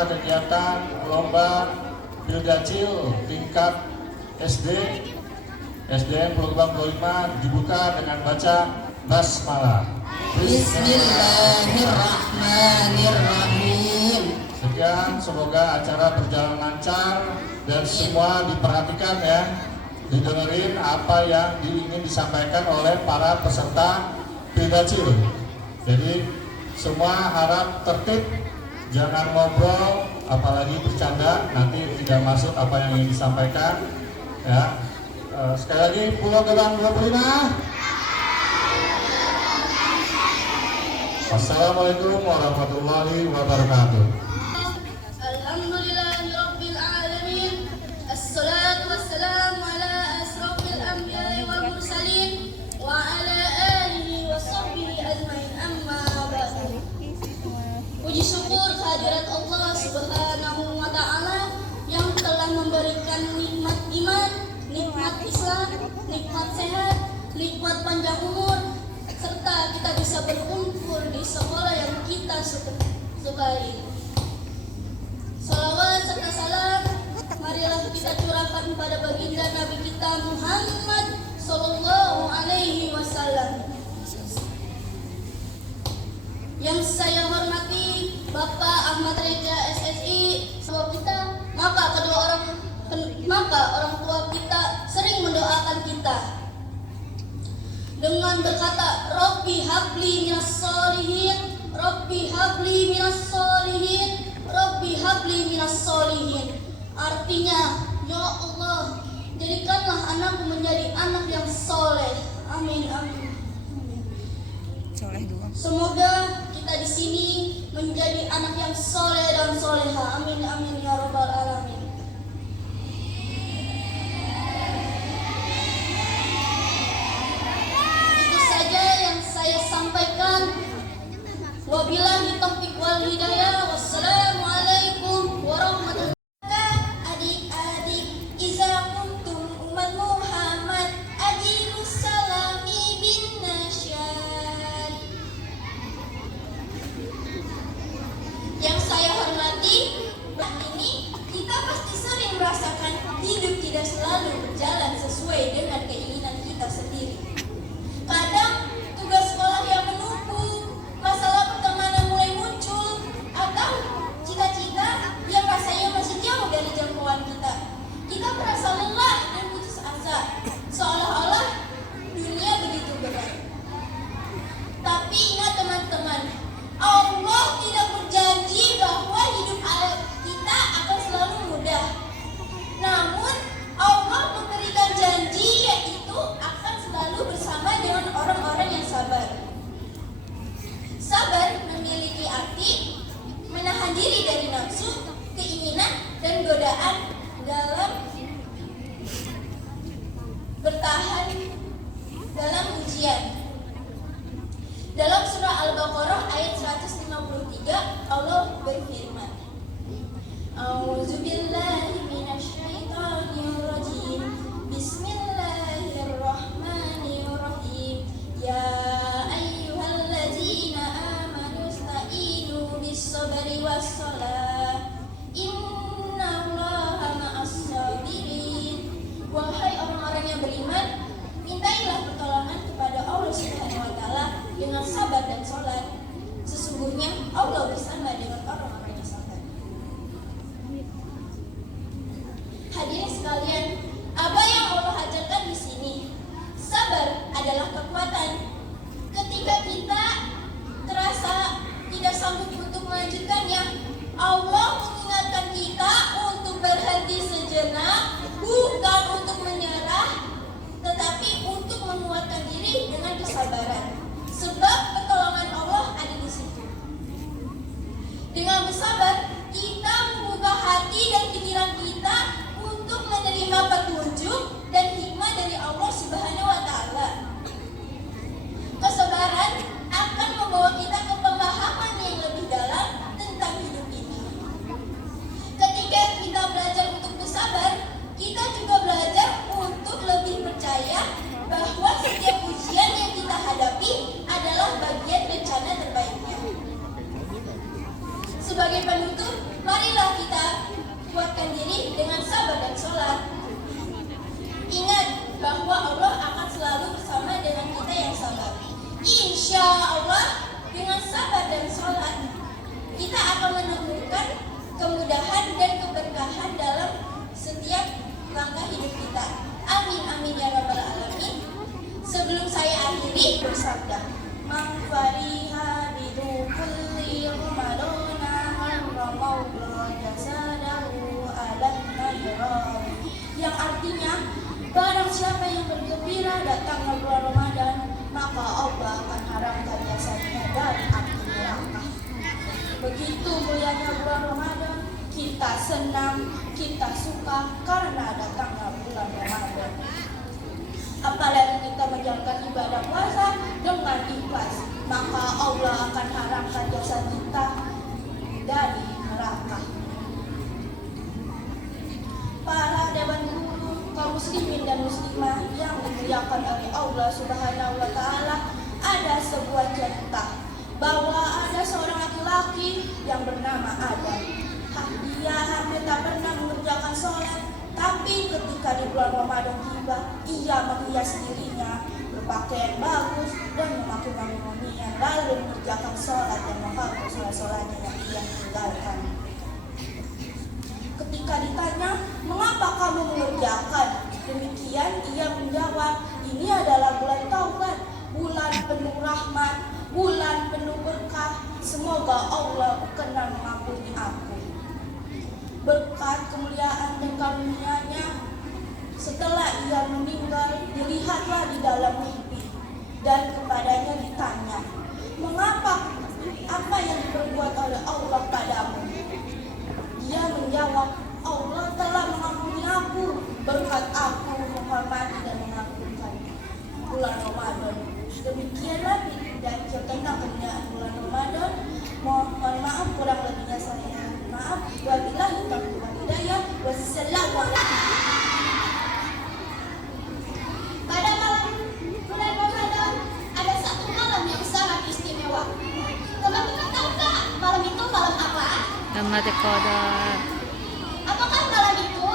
acara kegiatan lomba Pilgacil tingkat SD SDN Pulau Gebang 25 dibuka dengan baca basmalah. Bismillahirrahmanirrahim. Sekian, semoga acara berjalan lancar dan semua diperhatikan ya, didengerin apa yang ingin disampaikan oleh para peserta Pilgacil. Jadi semua harap tertib, jangan ngobrol, apalagi bercanda, nanti tidak masuk apa yang ingin disampaikan ya. Sekali lagi, Pulau Gebang 25. Assalamualaikum warahmatullahi wabarakatuh. Alhamdulillahirabbil alamin. Assalatu wassalamu ala asrofil anbiya'i wal mursalin wa ala alihi wa sahbihi ajmain, amma ba'du. Puji syukur kehadirat Allah Subhanahu wa taala yang telah memberikan nikmat iman, nikmat Islam, nikmat sehat, nikmat panjang umur, serta kita bisa berkumpul di sekolah yang kita sukai. Salawat serta salam marilah kita curahkan pada baginda Nabi kita Muhammad Sallallahu Alaihi Wasallam. Yang saya hormati Bapak Ahmad Reja SSI, sebab kita, maka orang tua kita sering mendoakan kita dengan berkata, Rabbi habli minas solihin, Rabbi habli minas solihin, Rabbi habli minas solihin. Artinya, ya Allah, jadikanlah anakku menjadi anak yang soleh. Amin, amin. Semoga kita di sini menjadi anak yang soleh dan soleha. Amin, amin ya rabbal alamin. Sampaikan. Wabillahi taufiq wal hidayah. Wassalamualaikum warahmatullahi wabarakatuh. Adik-adik, iza kuntum umat Muhammad, ajibu salami bin nasyad. Yang saya hormati, ini kita pasti sering merasakan hidup tidak selalu berjalan sesuai dengan keinginan kita sendiri. Kadang tugas sekolah yang menumpuk, masalah pertemanan mulai muncul, atau cita-cita yang rasanya masih jauh dari jangkauan kita. Kita merasa lelah dan putus asa, seolah-olah dunia begitu berat. Tapi ingat teman-teman, Allah tidak berjanji bahwa hidup kita akan selalu mudah. Namun Allah memberikan janji, yaitu akan selalu bersama dengan orang-orang yang sabar. Sabar memiliki arti menahan diri dari nafsu, keinginan, dan godaan dalam bertahan dalam ujian. Dalam surah Al-Baqarah ayat 153, Allah berfirman, A'udzubillahi minasyaitonirrajim. Bismillahirrahmanirrahim. Ya ayyuhalladzina amanu ista'inu bis-sabri was-shalah. Innallaha ma'as-sabirin. Wahai orang-orang yang beriman, mintailah pertolongan kepada Allah Subhanahu wa taala dengan sabar dan salat. Sesungguhnya Allah bersama dengan orang-orang yang sabar. Hadirin sekalian, apa yang Allah ajarkan di sini? Sabar adalah kekuatan. Ketika kita terasa tidak sanggup untuk melanjutkannya, Allah mengingatkan kita untuk berhenti sejenak, bukan untuk menyerah, tetapi untuk menguatkan diri dengan kesabaran. Sebab pertolongan Allah ada di situ. Dengan bersabar, kita membuka hati dan pikiran kita untuk menerima petunjuk dan hikmah dari Allah Subhanahu wa taala. Kesabaran akan membawa kita ke pemahaman yang lebih dalam tentang hidup ini. Ketika kita belajar untuk bersabar, kita juga belajar untuk lebih percaya bahwa setiap ujian yang kita hadapi adalah bagian rencana terbaiknya. Sebagai penutup, marilah Insya Allah dengan sabar dan sholat kita akan menemukan kemudahan dan keberkahan dalam setiap langkah hidup kita. Amin amin ya rabbal alamin. Sebelum saya akhiri bersabda, "Man fariha bidukuli Ramadana harramaulah jasadahu alam nairawi." Yang artinya, barang siapa yang bergembira datangnya bulan Ramadan, maka Allah akan haramkan jasadnya dari api neraka. Begitu mulianya bulan Ramadan, kita senang, kita suka karena datangnya bulan Ramadan. Apalagi kita menjalankan ibadah puasa dengan ikhlas, maka Allah akan haramkan jasad kita dari neraka. Para dewan guru, kaum muslimin dan muslimah yang dimuliakan oleh Allah Subhanahu wa Ta'ala, ada sebuah cerita bahwa ada seorang laki-laki yang bernama Adam. Dia hampir tak pernah mengerjakan sholat, tapi ketika di bulan Ramadan tiba, ia menghias dirinya berpakaian bagus dan memakai wangi-wangian, lalu mengerjakan sholat dan menghapus sholat-sholatnya yang ia tinggalkan. Ketika ditanya, "Mengapa kamu mengerjakan demikian?" ia menjawab, "Ini adalah bulan taubat, bulan penuh rahmat, bulan penuh berkah. Semoga Allah berkenan mengampuni aku." Berkat kemuliaan dan karunia-Nya, setelah ia meninggal, dilihatlah di dalam mimpi dan kepadanya ditanya, "Mengapa? Apa yang diperbuat oleh Allah padamu?" Dia menjawab, "Allah telah mengampuni aku berkat aku menghormati dan melakukan bulan Ramadan." Demikianlah dan tentang kemuliaan bulan Ramadan. Mohon maaf kurang lebihnya saya maaf. Wabillahi taufiq wal hidayah. Wassalamualaikum. Pada malam bulan Ramadan ada satu malam yang sangat istimewa. Teman-teman tahu nggak malam itu malam apa? Lailatul Qadar. Apakah malam itu?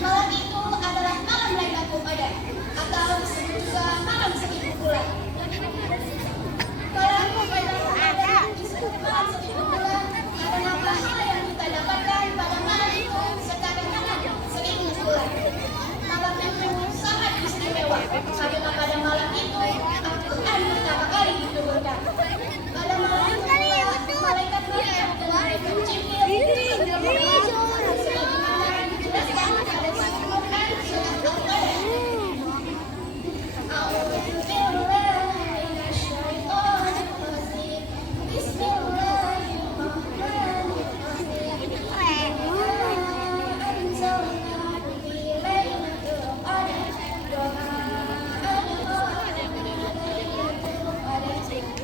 Malam itu adalah malam Lailatul Qadar atau disebut juga malam 1000 bulan. Malam Lailatul Qadar disebut malam 1000 bulan karena pahala yang kita dapatkan pada malam itu seakan-akan 1000 bulan. Malam itu sangat istimewa karena pada malam itu Al-Quran pertama kali diturunkan. Pada malam itu malaikat-malaikat dan malaikat Jibril sebagaimana dijelaskan pada surat Al-Quran surat Al-Qadar. A'udzu billahi minasyaitonir rajim. Bismillahirrahmanirrahim. Anzalna fi lailatul qadar wa ma adraka ma lailatul qadar.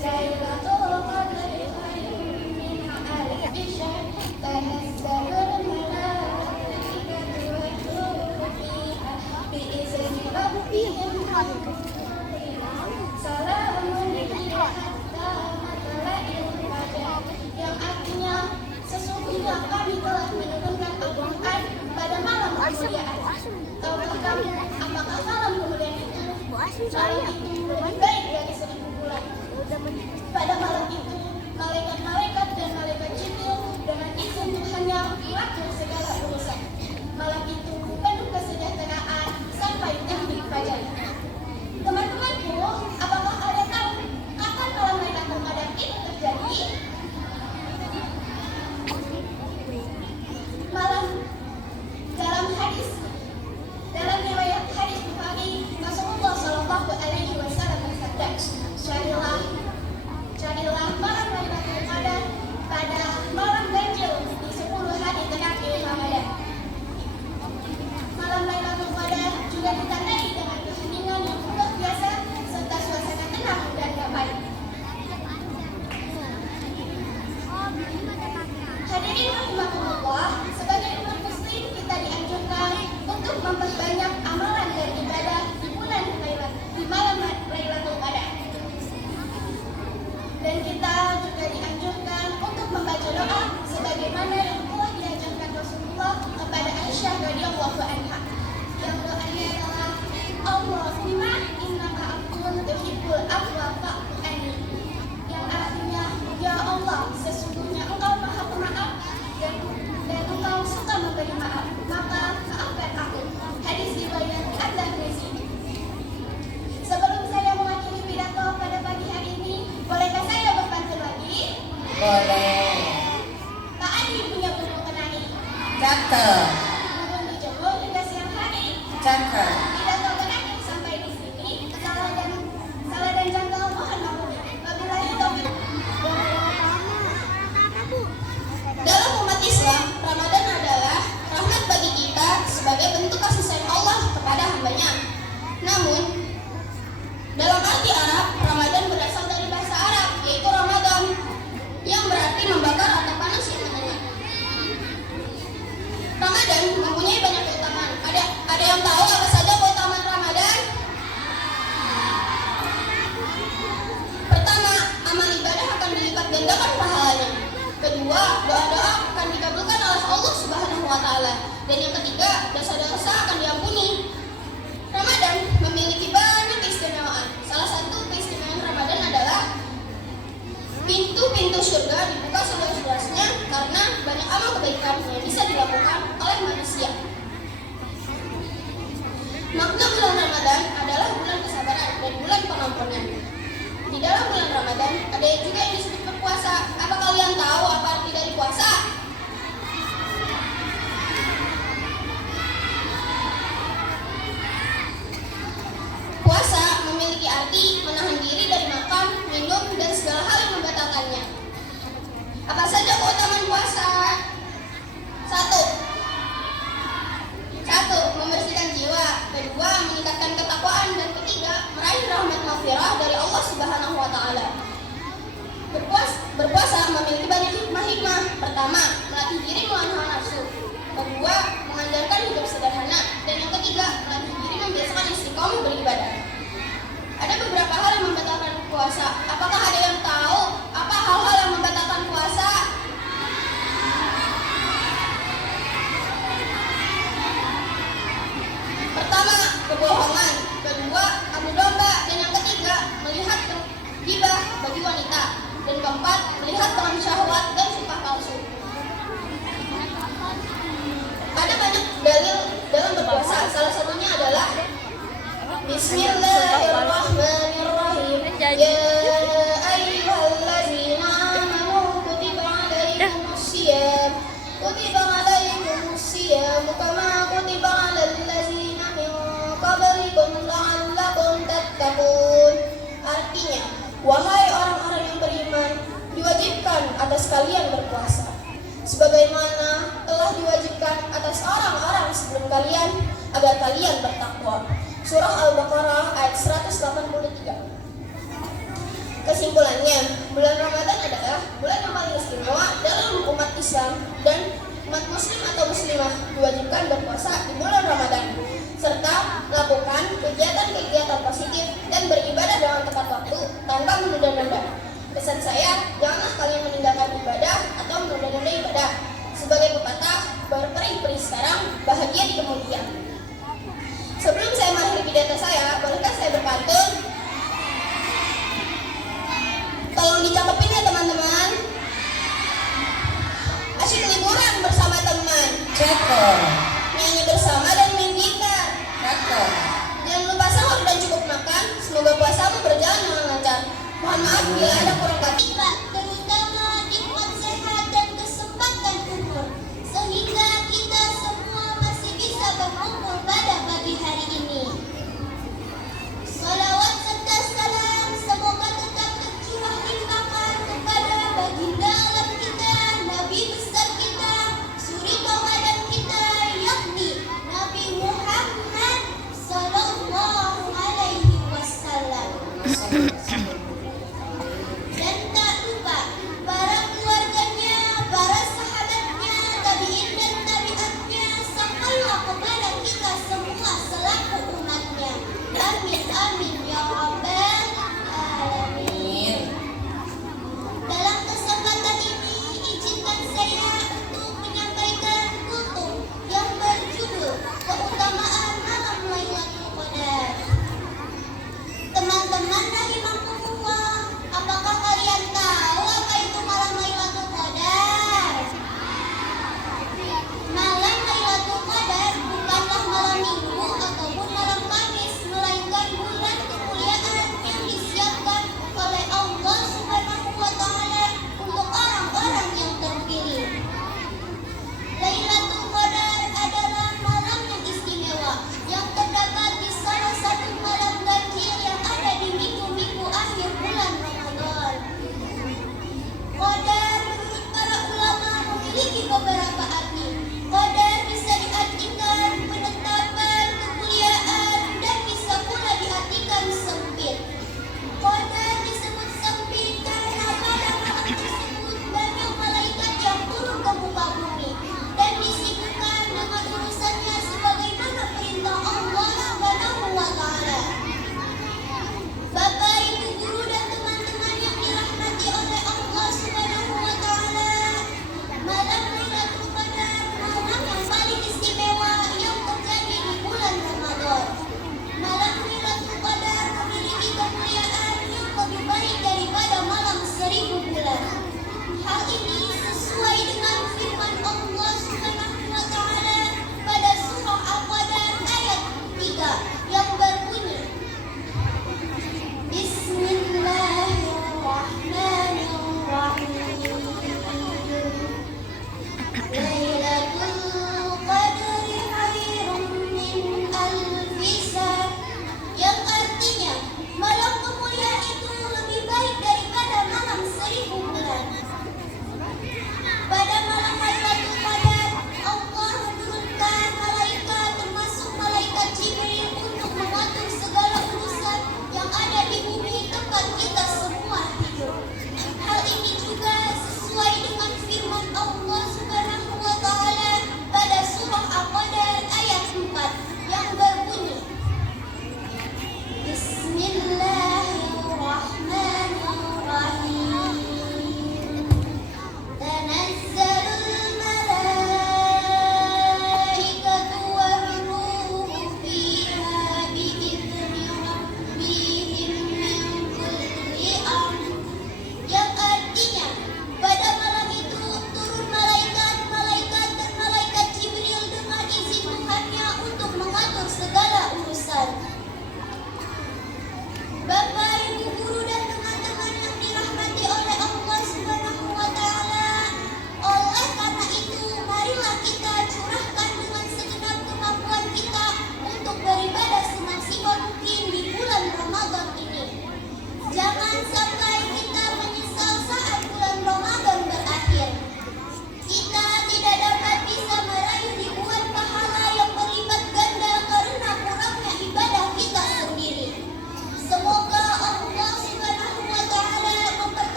Lailatul qadar khairun min alfi syahr. Tanazzalul malaikatu war-ruhu fiha bi'izni rabbihim min kulli amrin. Salamun hiya hatta matla'il fajr. Yang artinya, sesungguhnya kami telah menurunkan Al-Quran pada malam kemuliaan. Tahukah kamu apakah malam kemuliaan itu? Malam itu lebih baik dari 1000 bulan. Pada malam itu, malaikat-malaikat dan malaikat Jibril dengan izin Tuhannya mengatur segala urusan. Malam itu penuh kesejahteraan sampai terbit fajar. Teman-temanku, apakah ada tahu kapan malam Lailatul Qadar itu terjadi? Malam dalam riwayat hadis Bukhari, Rasulullah Shallallahu Alaihi Wasallam bersabda, Carilah malam Lailatul Qadar Cakep. Belum dijemur hingga siang hari. Cakep. Tidak terkena sampai di sini. Salah dan janggal mohon maklum. Wabillahi taufiq. Dalam umat Islam, Ramadan adalah rahmat bagi kita sebagai bentuk kasih sayang Allah kepada hambanya. Namun, dalam arti Arab, Ramadan berasal dari bahasa Arab, yaitu Ramadan, yang berarti membakar atau panas yang menyala. Ramadan mempunyai banyak keutamaan. Ada yang tahu apa saja keutamaan Ramadan? Pertama, amal ibadah akan dilipat gandakan pahalanya. Kedua, doa-doa akan dikabulkan oleh Allah Subhanahu wa taala. Dan yang ketiga, dosa-dosa akan diampuni. Ramadan memiliki banyak keistimewaan. Salah satu keistimewaan Ramadan adalah pintu-pintu surga dibuka seluas-luasnya karena banyak amal kebaikan yang bisa dilakukan oleh manusia. Makna bulan Ramadan adalah bulan kesabaran dan bulan pengampunan. Di dalam bulan Ramadan ada juga yang disebut berpuasa. Apa kalian tahu apa arti dari puasa? Puasa memiliki arti menahan diri dari makan, minum, dan segala hal yang membatalkannya. Apa saja keutamaan puasa? Satu, membersihkan jiwa. Kedua, meningkatkan ketakwaan. Dan ketiga, meraih rahmat maghfirah dari Allah Subhanahu wa taala. Berpuasa memiliki banyak hikmah. Pertama, melatih diri melawan hawa nafsu. Kedua, mengandalkan hidup sederhana. Dan yang ketiga, melatih diri membiasakan istiqomah beribadah. Ada beberapa hal yang membatalkan puasa. Apakah ada yang tahu apa hal-hal yang membatalkan puasa? Pertama, kebohongan. Kedua, adu domba. Dan yang ketiga, melihat ghibah bagi wanita. Dan keempat, melihat dalam syahwat dan sumpah palsu. Ada banyak dalil dalam berpuasa. Salah satunya adalah Bismillahirrahmanirrahim. Ya ayyuhallazina amanu kutiba alaikumusiyam. Kutiba alaikumusiyam kama kutiba alal ladzina min qablikum la'allakum tattaqun. Artinya, wahai orang-orang yang beriman, diwajibkan atas kalian berpuasa sebagaimana telah diwajibkan atas orang-orang sebelum kalian agar kalian bertakwa. Surah Al-Baqarah ayat 183. Kesimpulannya, bulan Ramadan adalah bulan yang paling istimewa dalam umat Islam dan umat muslim atau muslimah diwajibkan berpuasa di bulan Ramadan serta melakukan kegiatan-kegiatan positif dan beribadah dengan tepat waktu tanpa menunda-nunda. Pesan saya, janganlah kalian meninggalkan ibadah atau menunda-nunda ibadah. Sebagai pepatah, berperih-perih sekarang, bahagia di kemudian. Sebelum saya mengakhiri pidato saya, bolehkah saya berpantun? Tolong dicakepin ya teman-teman. Asyik liburan bersama teman. Cakep. Nyanyi bersama dan main gitar. Cakep. Jangan lupa sahur dan cukup makan. Semoga puasamu berjalan dengan lancar. Mohon maaf bila ada kurang kata. Terutama nikmat sehat dan kesempatan umur, sehingga kita semua masih bisa berkumpul pada pagi hari ini. Salawat serta salam semoga tetap tercurah limpahkan kepada baginda alam kita, Nabi besar kita, suri tauladan kita, yakni Nabi Muhammad sallallahu alaihi wasallam. Dan tak lupa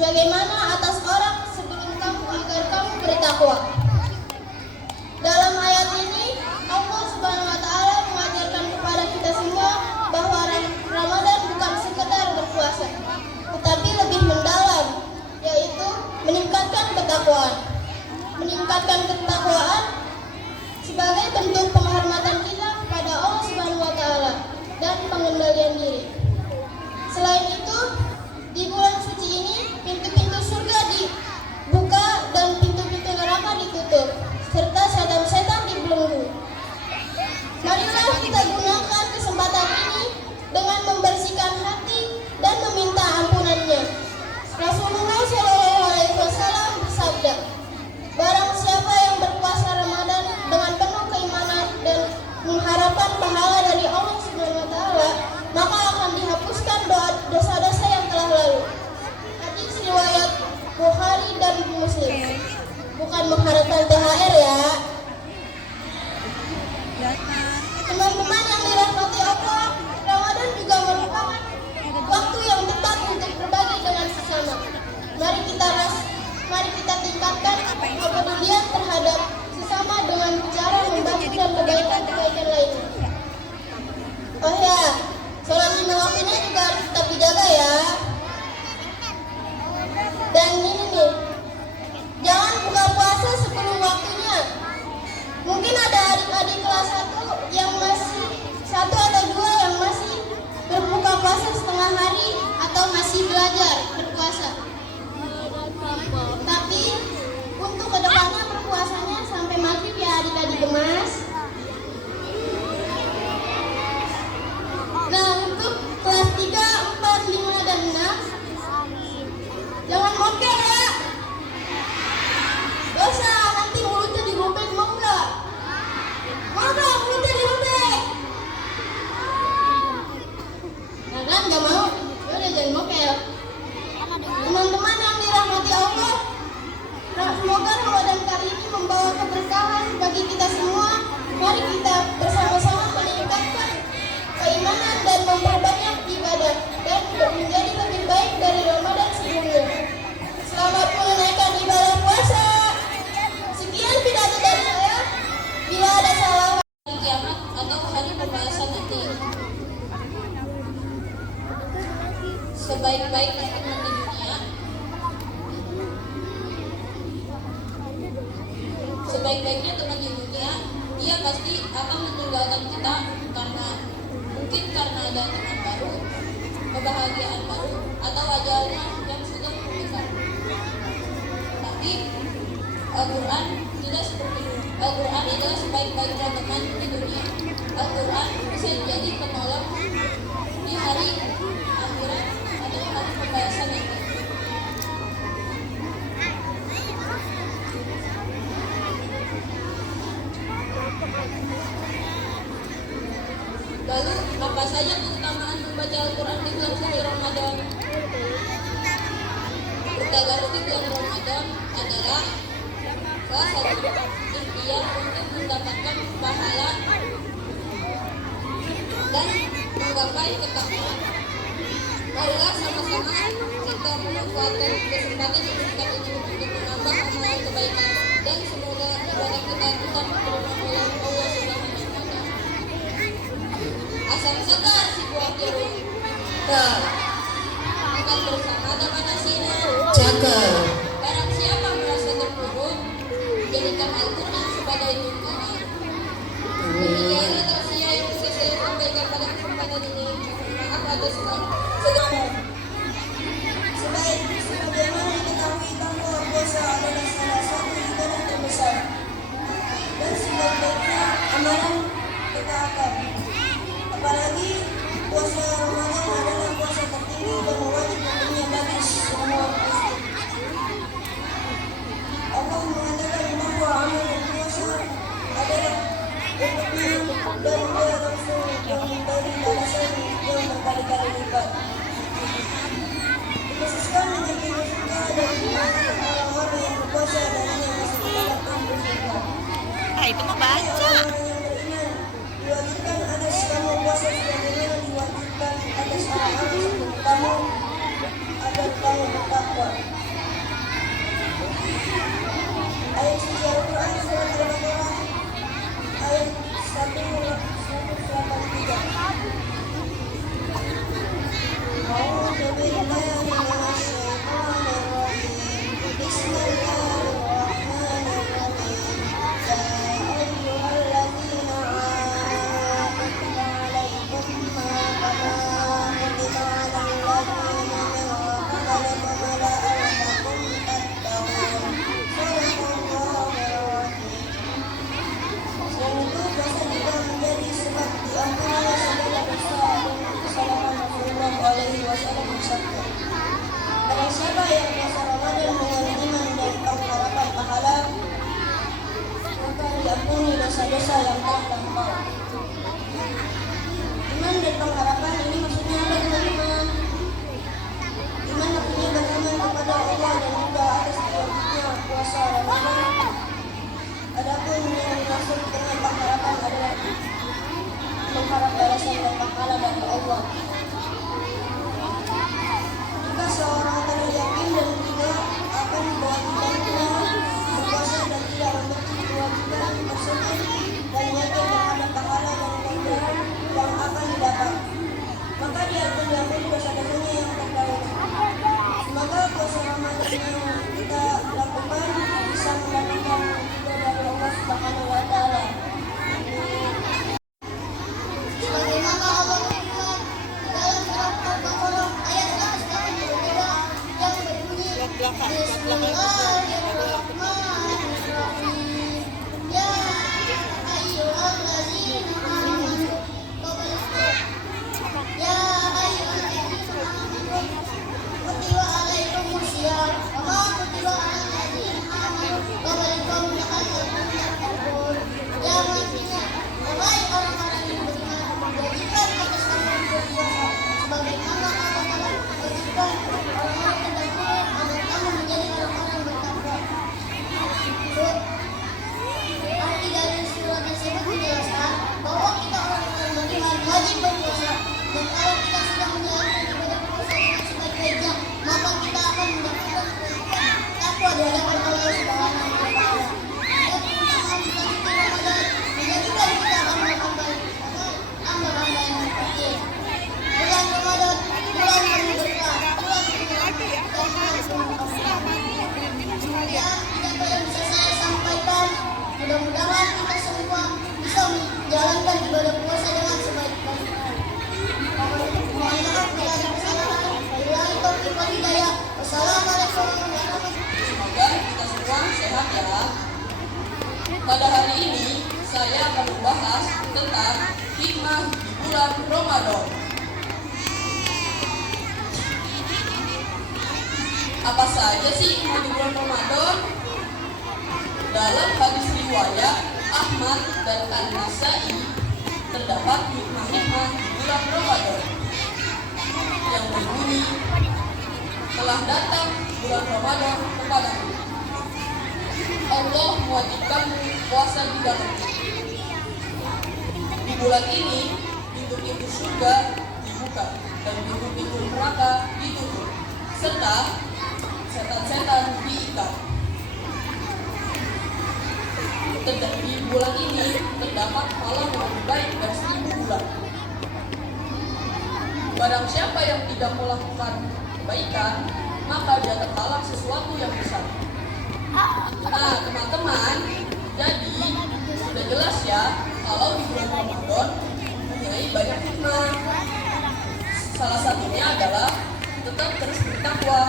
sebagaimana atas orang sebelum kamu agar kamu bertakwa. Dalam ayat ini, Allah Subhanahu wa Ta'ala mengajarkan kepada kita semua bahwa Ramadan bukan sekedar berpuasa, tetapi lebih mendalam, yaitu meningkatkan ketakwaan. Meningkatkan ketakwaan sebagai bentuk penghormatan kita kepada Allah Subhanahu wa Ta'ala dan pengendalian diri. Selain itu, di bulan suci ini pintu-pintu surga dibuka dan pintu-pintu neraka ditutup, serta setan-setan dibelenggu. Marilah kita gunakan kesempatan ini dengan membersihkan hati dan meminta ampunannya. Rasulullah SAW bersabda, barang siapa yang berpuasa Ramadan dengan penuh keimanan dan mengharapkan pahala dari Allah Subhanahu wa Ta'ala, maka akan dihapuskan dosa-dosa yang telah lalu. Hadis riwayat Bukhari dan Muslim. Bukan mengharapkan THR ya. Teman-teman yang dirahmati Allah, Ramadan juga merupakan waktu yang tepat untuk berbagi dengan sesama. Mari kita tingkatkan kepedulian terhadap sesama dengan cara membantu dan kebaikan-kebaikan lainnya. Oh ya, sholat lima waktunya juga harus tetap dijaga ya. Dan ini nih, jangan buka puasa sebelum waktunya. Mungkin ada adik-adik kelas 1 yang masih 1 atau 2 yang masih berbuka puasa setengah hari atau masih belajar berpuasa. Tapi untuk kedepannya berpuasanya sampai maghrib ya adik-adik gemas. Nah, untuk kelas 3, 4, 5, dan 6 jangan moker ya. Dosa, nanti mulutnya dirobek, mau nggak? Mau nggak mulutnya dirobek? Nah kan nggak mau, udah jangan moker. Teman-teman yang dirahmati Allah, semoga Ramadan kali ini membawa keberkahan bagi kita semua. Mari kita bersama-sama meningkatkan keimanan dan memperbanyak ibadah dan menjadi lebih baik dari Ramadan sebelumnya. Selamat menunaikan ibadah puasa. Sekian pidato dari saya. Bila ada salah, kiamat atau hari pembahasan nanti. Sebaik-baiknya teman di dunia, sebaik-baiknya teman di dunia, dia pasti akan meninggalkan kita karena ada teman baru, kebahagiaan baru, atau ajalnya yang sudah mendekat. Tapi Al-Quran tidak seperti itu. Al-Quran adalah sebaik-baiknya teman di dunia. Al-Quran bisa menjadi penolong di hari akhirat atau hari pembahasan nanti. Lalu, apa saja keutamaan membaca Al-Quran di bulan suci Ramadan? Keutamaan di bulan Ramadan adalah salah satu ikhtiar untuk mendapatkan pahala dan menggapai ketakwaan. Marilah sama-sama kita memanfaatkan kesempatan yang diberikan ini untuk menambah amal kebaikan dan semoga ibadah kita tetap diterima oleh Allah Subhanahu wa Ta'ala. Asam segar si buah jeruk. Makan bersama dapat nasinya. Cakep. Barang siapa merasa terpuruk, jadikan Al-Quran sebagai tuntunan. Demikianlah tausiah yang bisa saya sampaikan pada kesempatan ini. Maaf atas segala. sebagaimana diketahui bahwa puasa adalah salah satu ibadah terbesar dan sebaik-baiknya amalan ketaatan. Apalagi puasa Ramadan adalah puasa tertinggi dan wajib hukumnya bagi semua muslim. Allah mengatakan bahwa amal puasa adalah untuknya dan dia langsung yang memberi balasan yang berkali-kali lipat. Khususkan menjadi surga dan orang-orang yang berpuasa darinya masuk ke dalam ampun surga. Itu mah baca. Orang yang beriman diwajibkan atas kamu puasa sebagaimana diwajibkan atas orang-orang sebelum kamu agar kamu bertakwa. pahala dari Allah. Jika seorang tidak yakin dan tidak akan membawa berpuasa dan tidak memiliki kewajiban tersebut dan yakin terhadap pahala dan kemudahan yang akan didapat, maka dia akan diampuni dosa-dosanya yang terdahulu. Semoga puasa Ramadan yang kita lakukan bisa mendapatkan ridho dari Allah Subhanahu wa Ta'ala. Sebagaimana Allah berfirman dalam surat Al-Baqarah ayat 183 yang berbunyi Bismillahirrahmanirrahim. Ya ayyuhallazina amanu Ya ayyuhallazina amanu kutiba alaikumusiyam wa ma kutiba alal ladzina amanu qablikum la'allakum tattaqun. Ya maksudnya, wahai orang-orang yang beriman, jadikan atas kalian berpuasa sebagaimana Allah telah menjadikan orang-orang terdahulu agar kamu menjadi orang-orang bertakwa. Arti dari surat tersebut menjelaskan bahwa kita orang-orang beriman wajib berpuasa, dan kalau kita sudah menjalankan ibadah puasa dengan sebaik-baiknya, maka kita akan mendapatkan takwa di hadapan Allah Subhanahu wa Ta'ala. Dan keutamaan bulan suci Ramadan menjadikan kita hamba-hamba yang bertakwa. Bulan Ramadan, bulan penuh berkah, bulan penuh rahmat, dan bulan penuh keberkahan. Sekian pidato yang bisa saya sampaikan. Mudah-mudahan kita semua bisa menjalankan ibadah puasa dengan sebaik-baiknya. Mohon maaf bila ada kesalahan. Wabillahi taufiq wal hidayah. Wassalamualaikum warahmatullahi wabarakatuh. Semoga kita semua sehat ya. Pada hari ini saya akan membahas tentang hikmah di bulan Ramadan. Apa saja sih hikmah di bulan Ramadan? Dalam hadis riwayat Ahmad dan An-Nasai terdapat hikmah-hikmah di bulan Ramadan yang berbunyi, telah datang bulan Ramadan kepadamu. Allah mewajibkanmu puasa di dalamnya. Di bulan ini pintu-pintu surga dibuka dan pintu-pintu neraka ditutup, serta setan-setan diikat. Di bulan ini terdapat malam yang lebih baik dari 1000 bulan. Barang siapa yang tidak melakukan kebaikan, maka dia terhalang sesuatu yang besar. Nah, teman-teman, jadi sudah jelas ya kalau di bulan Ramadan mempunyai banyak hikmah. Salah satunya adalah tetap terus bertakwa.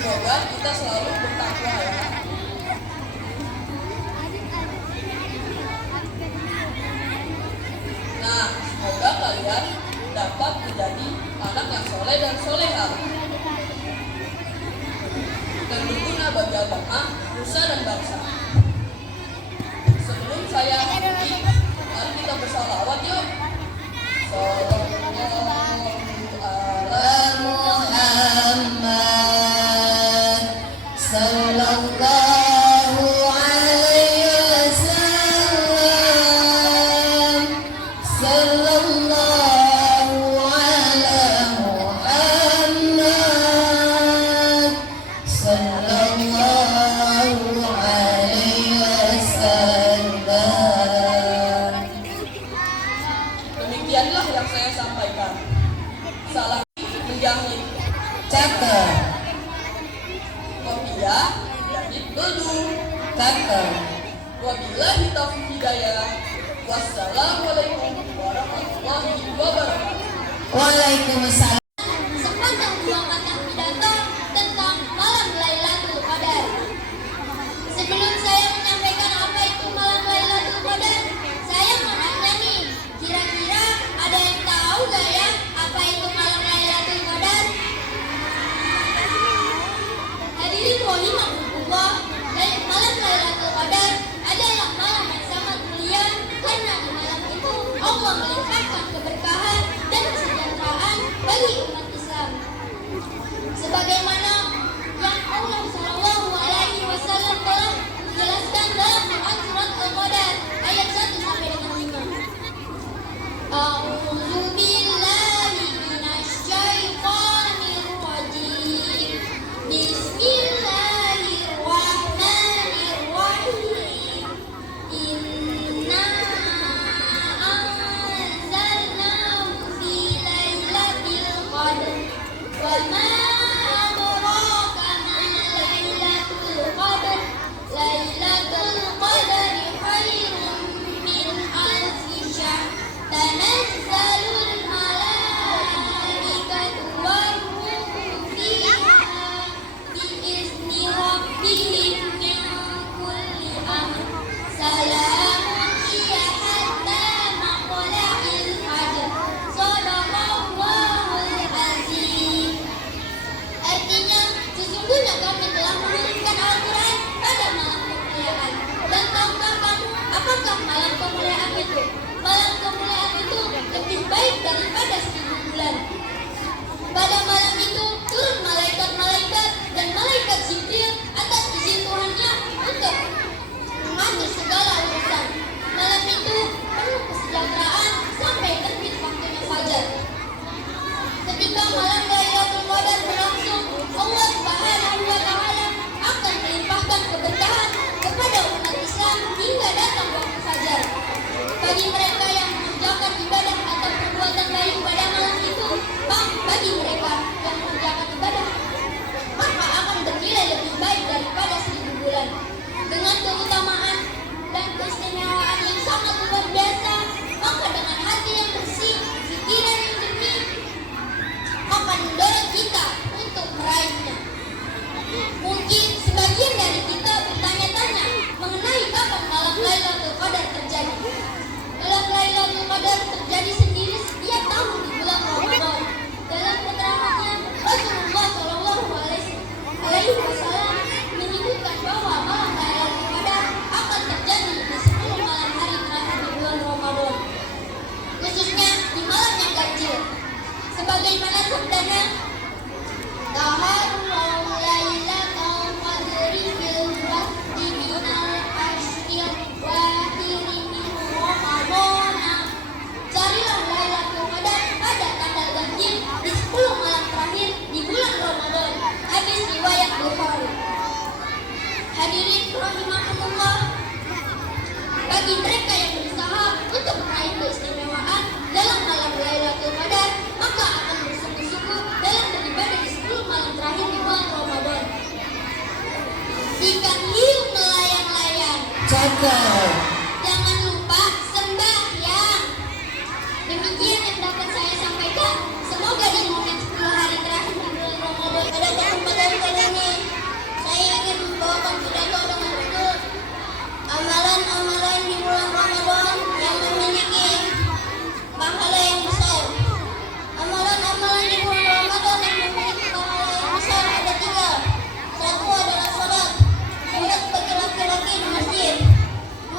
Semoga kita selalu bertakwa ya. Nah, semoga kalian dapat menjadi anak yang soleh dan soleha dan berguna bagi agama, nusa dan bangsa. Sebelum saya akhiri, mari kita bersalawat yuk. Sallallahu ala Muhammad sallallahu alaihi wasallam sallallahu ala Muhammad sallallahu alaihi wasallam. Demikianlah yang saya sampaikan. Salam menjahit. Cakep. Kopiah jahit bedu. Cakep. Wabillahi taufiq hidayah. Wassalamualaikum warahmatullahi wabarakatuh. Waalaikumsalam. Sepanjang dua kata pidato tentang malam Lailatul Qadar. Sebelum saya menyampaikan apa itu malam Lailatul Qadar, saya mau nanya nih, kira-kira ada yang tahu gak ya apa itu malam Lailatul Qadar? Hadirin rahimakumullah, malam Lailatul Qadar adalah malam yang sangat mulia karena di malam itu Allah melimpahkan keberkahan dan kesejahteraan bagi Bagi mereka yang berusaha untuk meraih keistimewaan dalam malam Lailatul Qadar, maka akan bersungguh-sungguh dalam beribadah di 10 malam terakhir di bulan Ramadan. Ikan hiu melayang-layang. Cakep. Jangan lupa sembahyang. Demikian yang dapat saya sampaikan. Semoga di momen 10 hari terakhir di bulan Ramadan pada kesempatan kali ini, saya ingin membawakan pidato dengan judul Amalan-amalan di bulan Ramadan yang memiliki pahala yang besar. Amalan-amalan di bulan Ramadan yang memiliki pahala yang besar ada 3. Satu adalah sholat bagi laki-laki di masjid. 2,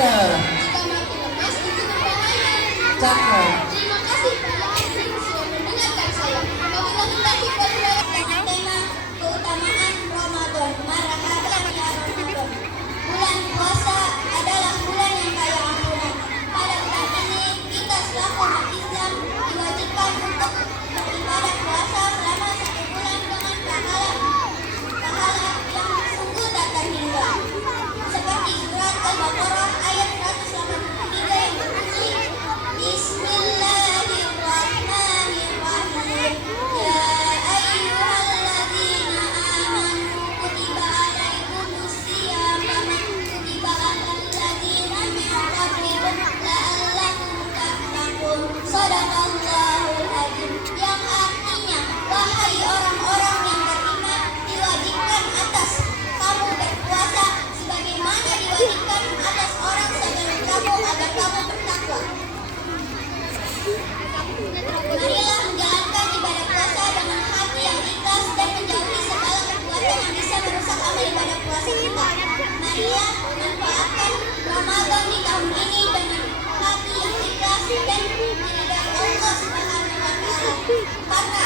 Cakep. Jika makin lemas itu berbahaya. Cakep. Terima kasih para hadirin sudah mendengarkan saya. Wabillahi taufiq wal hidayah. Dengan tema keutamaan Ramadan. Marhaban ya Ramadan. Bulan puasa adalah bulan yang kaya ampunan. Pada bulan ini kita selaku umat Islam diwajibkan untuk beribadah puasa selama 1 bulan dengan pahala yang sungguh tak terhingga. Seperti surat Al-Baqarah ayat 183 yang berbunyi Bismillahirrahmanirrahim. Ya ayyuhalladzina amanu kutiba alaikumusiyam kama kutiba alal ladzina min qablikum la'allakum tattaqun. Shadaqallahul adzim. Yang artinya, wahai orang-orang yang beriman, diwajibkan atas kamu berpuasa sebagaimana diwajibkan atas orang sebelum kamu agar kamu bertakwa. Marilah menjalankan ibadah puasa dengan hati yang ikhlas dan menjauhi segala perbuatan yang bisa merusak amal ibadah puasa kita. Marilah manfaatkan Ramadan di tahun ini dengan hati yang ikhlas dan diridhai Allah Subhanahu wa taala. Karena